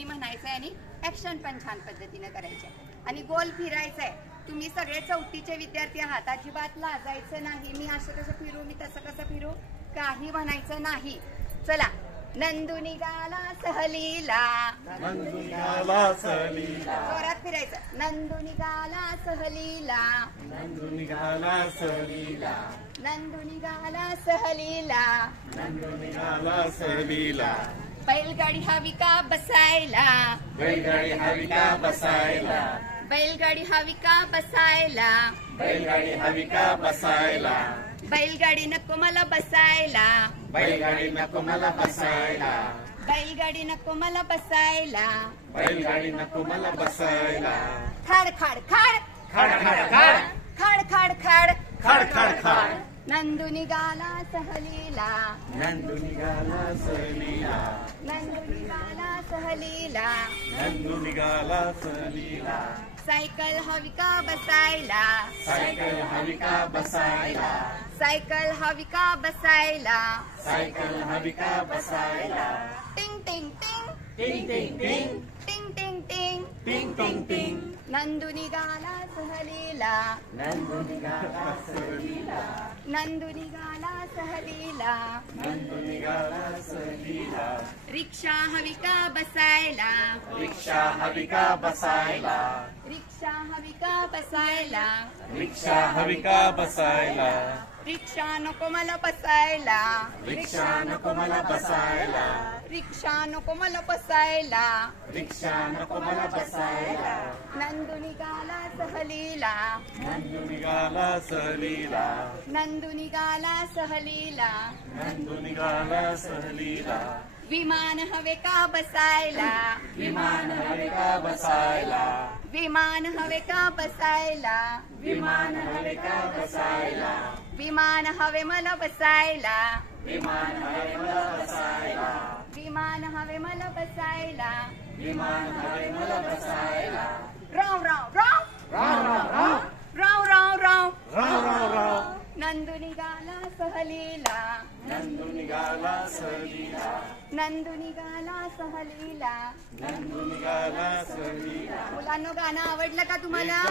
मी म्हणायचंय आणि ऍक्शन पण छान पद्धतीने करायचे आणि गोल फिरायचंय। तुम्ही सगळे 4थीचे विद्यार्थी आहात, अजिबात लाजायचं नाही। मी असं कसं फिरू, मी तसं कसं फिरू, काही म्हणायचं नाही। चला, नंदू निघाला सहलीला, नंदू निघाला सहलीला, जोरात फिरायचं। नंदू निघाला सहलीला, नंदू निघाला सहलीला, नंदू निघाला सहलीला, नंदू निघाला सहलीला। बैलगाडी हवी का बसायला, बैलगाडी हवी का बसायला, बैलगाडी हवी का बसायला, बैलगाडी हवी का बसायला, बैलगाडी नको मला बसायला, बैलगाडी नको मला बसायला, बैलगाडी नको मला बसायला, बैलगाडी नको मला बसायला। खाड खाड खाड खाड खाड खाड, खाड खाड खाड, खाड खाड खाड। नंदू निघाला सहलीला, नंदू निघाला सहलीला, नंदू निघाला सहलीला, नंदू निघाला सहलीला। सायकल हवी का बसायला, सायकल हवी का बसायला, सायकल हवी का बसायला, सायकल हवी का बसायला। टिंग टिंग टिंग, टिंग टिंग टिंग, टिंग टिंग टिंग, टिंग टिंग टिंग। नंदू निघाला सहलीला, नंदू निघाला सहलीला, नंदू निघाला सहलीला, नंदू निघाला सहलीला। रिक्षा हवी का बसायला, रिक्षा हवी का बसायला, रिक्षा हवी का बसायला, रिक्षा हवी का बसायला, रिक्षा नको मला बसायला, रिक्षा नको मला बसायला, रिक्षा नको मला बसायला, रिक्षा नको मला बसायला। नंदू निघाला सहलीला, नंदू निघाला सहलीला, नंदू निघाला सहलीला, नंदू निघाला सहलीला। विमान हवे का बसायला, विमान हवे का बसायला, विमान हवे का बसायला, विमान हवे का बसायला, विमान हवे मला बसायला, विमान हवे मला बसायला, विमान हवे मला बसायला, विमान हवे मला बसायला। राव राव राव, राव राव राव, राव राव राव, राव राव राव। नंदू निघाला सहलीला, नंदू निघाला सहलीला, नंदू निघाला सहलीला। नंदू निघाला सहलीला। मुलांनो, गाणं आवडलं का तुम्हाला?